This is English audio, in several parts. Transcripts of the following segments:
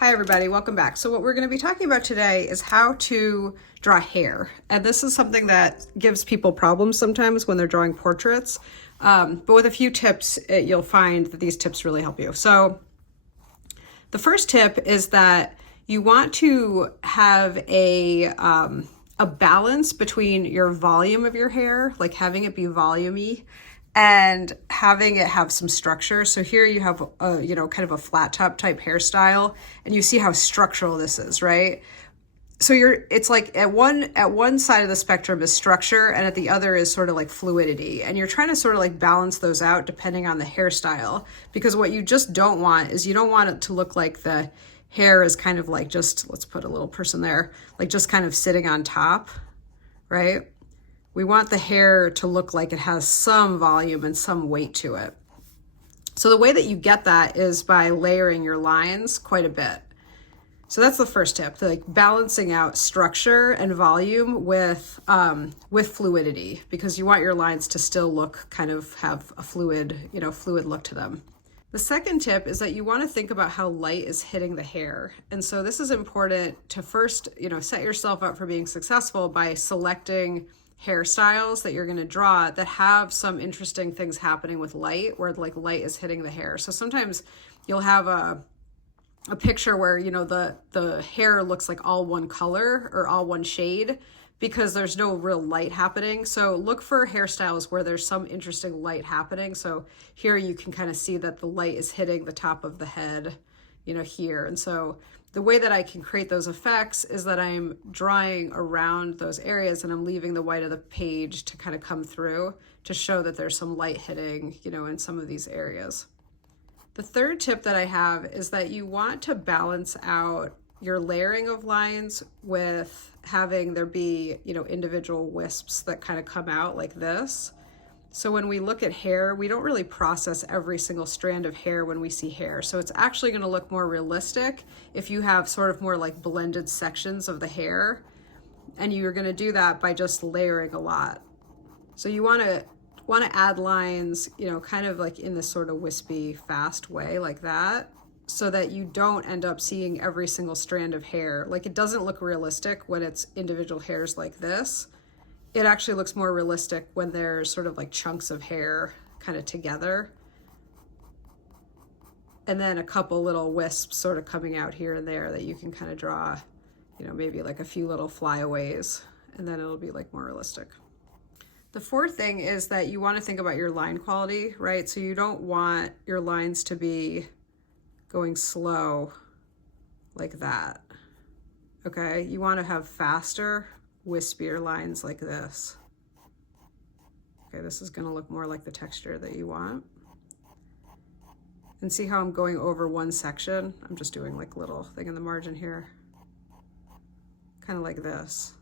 Hi everybody, welcome back. So what we're going to be talking about today is how to draw hair. And this is something that gives people problems sometimes when they're drawing portraits. But with a few tips, you'll find that these tips really help you. So the first tip is that you want to have a balance between your volume of your hair, like having it be volumey, and having it have some structure. So here you have a, kind of a flat top type hairstyle, and you see how structural this is, right? So it's like at one side of the spectrum is structure, and at the other is sort of like fluidity. And you're trying to sort of like balance those out depending on the hairstyle, because what you just don't want is you don't want it to look like the hair is kind of like just, let's put a little person there, like just kind of sitting on top, right? We want the hair to look like it has some volume and some weight to it. So the way that you get that is by layering your lines quite a bit. So that's the first tip, like balancing out structure and volume with fluidity, because you want your lines to still look kind of have a fluid look to them. The second tip is that you want to think about how light is hitting the hair. And so this is important to first, set yourself up for being successful by selecting hairstyles that you're going to draw that have some interesting things happening with light, where like light is hitting the hair. So sometimes you'll have a picture where the hair looks like all one color or all one shade because there's no real light happening. So look for hairstyles where there's some interesting light happening. So here you can kind of see that the light is hitting the top of the head, here. And so the way that I can create those effects is that I'm drawing around those areas and I'm leaving the white of the page to kind of come through to show that there's some light hitting, in some of these areas. The third tip that I have is that you want to balance out your layering of lines with having there be, individual wisps that kind of come out like this. So when we look at hair, we don't really process every single strand of hair when we see hair. So it's actually going to look more realistic if you have sort of more like blended sections of the hair. And you're going to do that by just layering a lot. So you want to add lines, kind of like in this sort of wispy, fast way like that, so that you don't end up seeing every single strand of hair. Like it doesn't look realistic when it's individual hairs like this. It actually looks more realistic when there's sort of like chunks of hair kind of together. And then a couple little wisps sort of coming out here and there that you can kind of draw, maybe like a few little flyaways, and then it'll be like more realistic. The fourth thing is that you want to think about your line quality, right? So you don't want your lines to be going slow like that, okay? You want to have faster, wispier lines like this. Okay, this is going to look more like the texture that you want. And see how I'm going over one section? I'm just doing like a little thing in the margin here, kind of like this.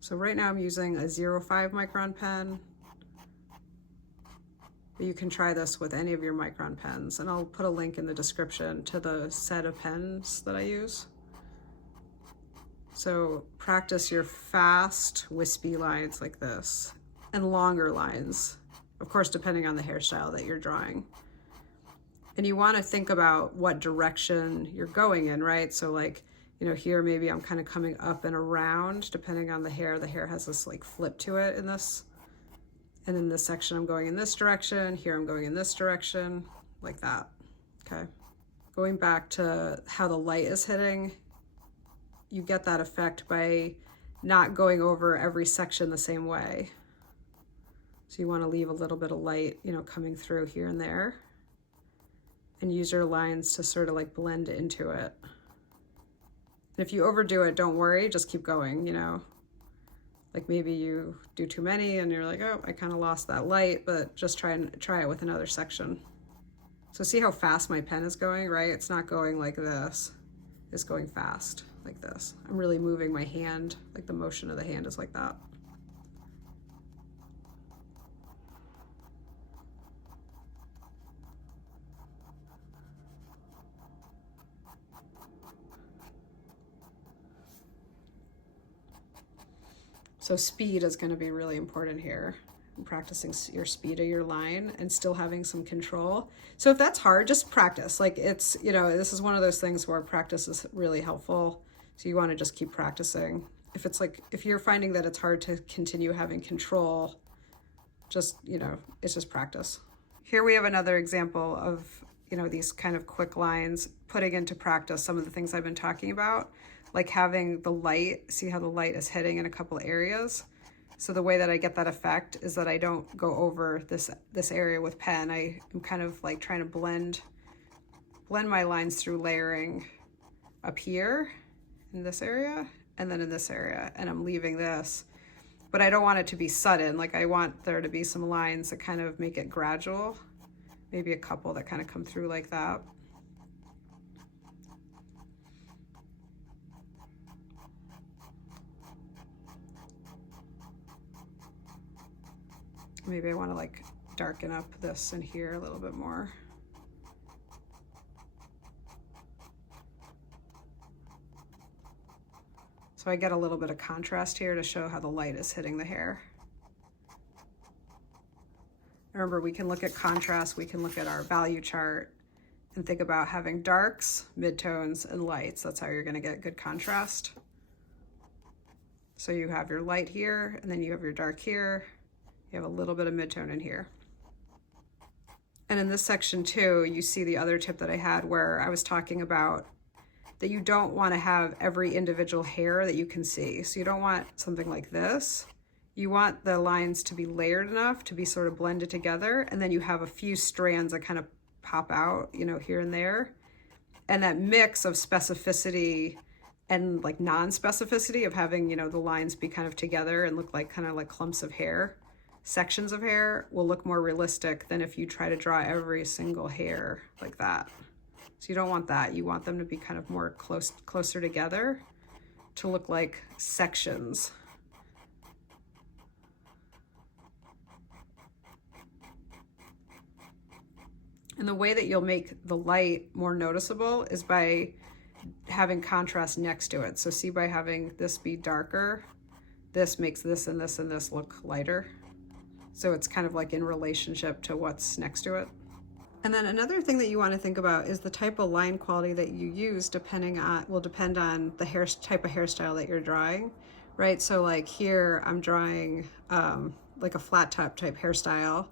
So right now I'm using a 0.5 micron pen, but you can try this with any of your micron pens, and I'll put a link in the description to the set of pens that I use. So practice your fast, wispy lines like this, and longer lines, of course, depending on the hairstyle that you're drawing. And you want to think about what direction you're going in, right? So like, here maybe I'm kind of coming up and around depending on the hair. The hair has this like flip to it in this. And in this section, I'm going in this direction. Here I'm going in this direction, like that, okay? Going back to how the light is hitting, you get that effect by not going over every section the same way. So you want to leave a little bit of light, coming through here and there, and use your lines to sort of like blend into it. And if you overdo it, don't worry, just keep going, Like maybe you do too many and you're like, oh, I kind of lost that light, but just try it with another section. So see how fast my pen is going, right? It's not going like this, it's going fast like this. I'm really moving my hand, like the motion of the hand is like that. So speed is going to be really important here. practicing your speed of your line and still having some control. So if that's hard, just practice. Like it's, you know, this is one of those things where practice is really helpful. So you want to just keep practicing. If it's like, if you're finding that it's hard to continue having control, just, you know, it's just practice. Here we have another example of, you know, these kind of quick lines, putting into practice some of the things I've been talking about, like having the light, see how the light is hitting in a couple areas. So the way that I get that effect is that I don't go over this area with pen. I am kind of like trying to blend my lines through layering up here in this area and then in this area, and I'm leaving this. But I don't want it to be sudden. Like I want there to be some lines that kind of make it gradual. Maybe a couple that kind of come through like that. Maybe I want to like darken up this in here a little bit more. So I get a little bit of contrast here to show how the light is hitting the hair. Remember, we can look at contrast, we can look at our value chart and think about having darks, midtones, and lights. That's how you're going to get good contrast. So you have your light here, and then you have your dark here. You have a little bit of midtone in here. And in this section too, you see the other tip that I had where I was talking about that you don't want to have every individual hair that you can see. So you don't want something like this. You want the lines to be layered enough to be sort of blended together, and then you have a few strands that kind of pop out, you know, here and there. And that mix of specificity and like non-specificity of having, you know, the lines be kind of together and look like kind of like clumps of hair, sections of hair, will look more realistic than if you try to draw every single hair like that. So you don't want that. You want them to be kind of more closer together to look like sections. And the way that you'll make the light more noticeable is by having contrast next to it. So see, by having this be darker, this makes this and this and this look lighter. So it's kind of like in relationship to what's next to it. And then another thing that you want to think about is the type of line quality that you use will depend on the type of hairstyle that you're drawing, right? So like here I'm drawing like a flat top type hairstyle.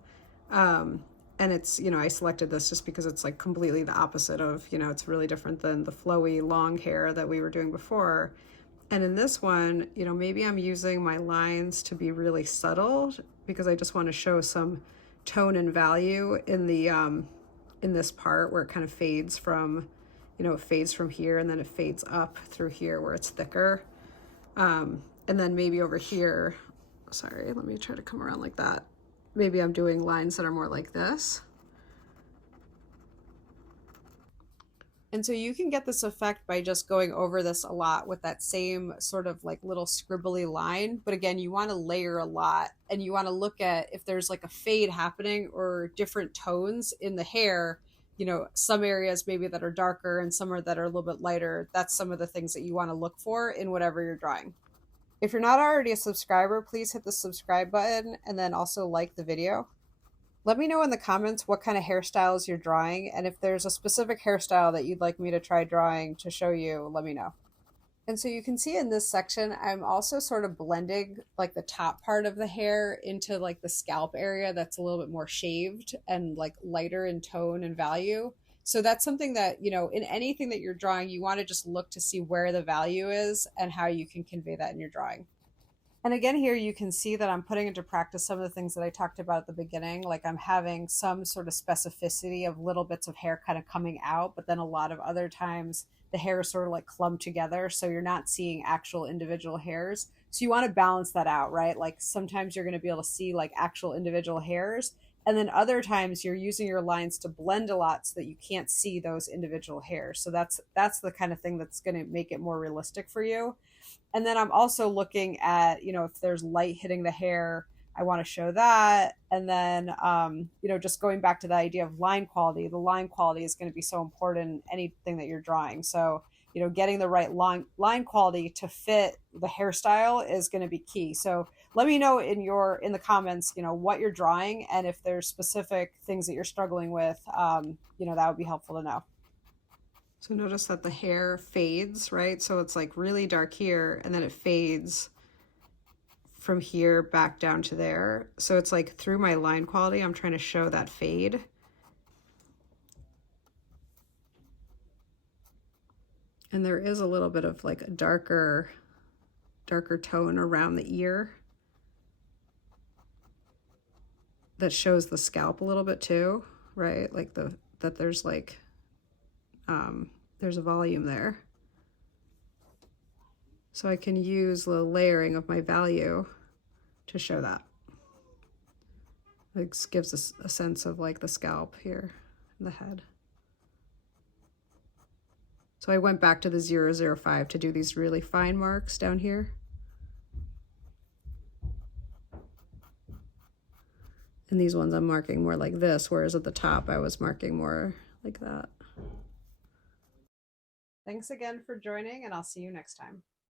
And it's, you know, I selected this just because it's like completely the opposite of, you know, it's really different than the flowy long hair that we were doing before. And in this one, you know, maybe I'm using my lines to be really subtle because I just want to show some tone and value in the in this part where it kind of fades from, you know, it fades from here and then it fades up through here where it's thicker. And then maybe over here, sorry, let me try to come around like that. Maybe I'm doing lines that are more like this. And so you can get this effect by just going over this a lot with that same sort of like little scribbly line. But again, you want to layer a lot and you want to look at if there's like a fade happening or different tones in the hair, you know, some areas maybe that are darker and some that are a little bit lighter. That's some of the things that you want to look for in whatever you're drawing. If you're not already a subscriber, please hit the subscribe button and then also like the video. Let me know in the comments what kind of hairstyles you're drawing, and if there's a specific hairstyle that you'd like me to try drawing to show you, let me know. And so you can see in this section, I'm also sort of blending like the top part of the hair into like the scalp area that's a little bit more shaved and like lighter in tone and value. So that's something that, you know, in anything that you're drawing, you want to just look to see where the value is and how you can convey that in your drawing. And again, here you can see that I'm putting into practice some of the things that I talked about at the beginning. Like I'm having some sort of specificity of little bits of hair kind of coming out, but then a lot of other times the hair is sort of like clumped together. So you're not seeing actual individual hairs. So you want to balance that out, right? Like sometimes you're going to be able to see like actual individual hairs. And then other times you're using your lines to blend a lot so that you can't see those individual hairs. So that's the kind of thing that's going to make it more realistic for you. And then I'm also looking at, you know, if there's light hitting the hair, I want to show that. And then, you know, just going back to the idea of line quality, the line quality is going to be so important in anything that you're drawing. So you know, getting the right line quality to fit the hairstyle is going to be key. So let me know in the comments, you know, what you're drawing, and if there's specific things that you're struggling with, you know, that would be helpful to know. So notice that the hair fades, right? So it's like really dark here, and then it fades from here back down to there. So it's like through my line quality, I'm trying to show that fade. And there is a little bit of like a darker tone around the ear that shows the scalp a little bit too, right? Like that there's like, there's a volume there. So I can use the layering of my value to show that. It gives us a sense of like the scalp here and the head. So I went back to the 005 to do these really fine marks down here. And these ones I'm marking more like this, whereas at the top I was marking more like that. Thanks again for joining, and I'll see you next time.